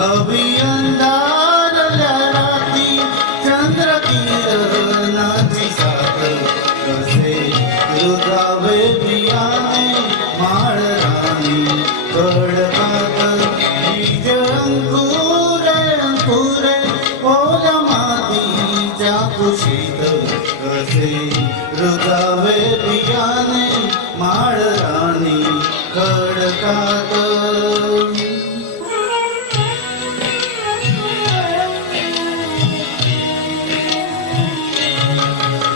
अभियंधारल्या राती चंद्र किरणाची साथ कसे रुजावे प्रियाने माळ राणी खडकात बीज अंकुरे अंकुरे ओल्या मातीच्या कुशीत कसे रुजावे प्रियाने माळ राणी खडकात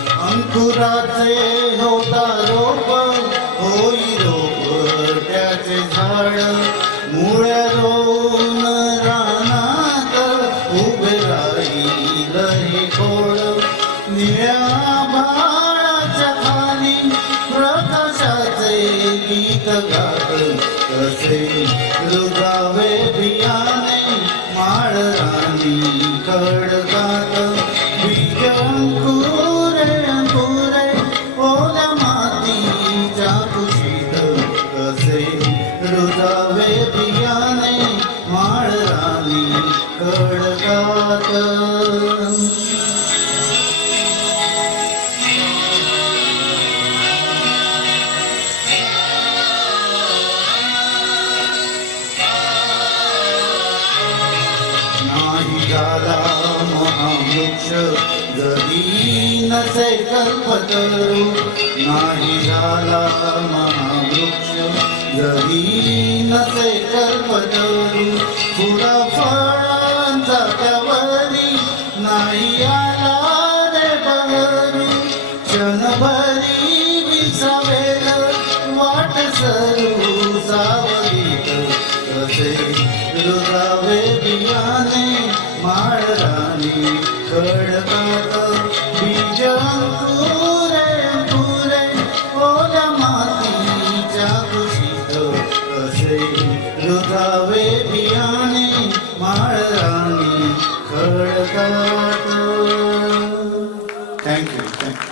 अंकुराचे होता रोप होई रोप त्याचे झाड मुळ्या रोवून रानात उभे राहील हे खोड निळ्या आभाळाच्या खाली प्रकाशाचे गीत गात कसे रुजावे बियाणे माळ राणी खडकात बीज अंकुरे अंकुरे ओल्या मातीच्या कुशीत कसे रुजावे बियाणे माळ राणी खडकात नाही झाला महावृक्ष जरी नसे कल्पतरू नाही झाला महावृक्ष जरी नसे कल्पतरू पुरा फळांचा त्यावरी नाही आला रे बहरी क्षणभरी विसावेल वाट सरू सावलीत कसे रुजावे बियाणे माळ राणी खडकात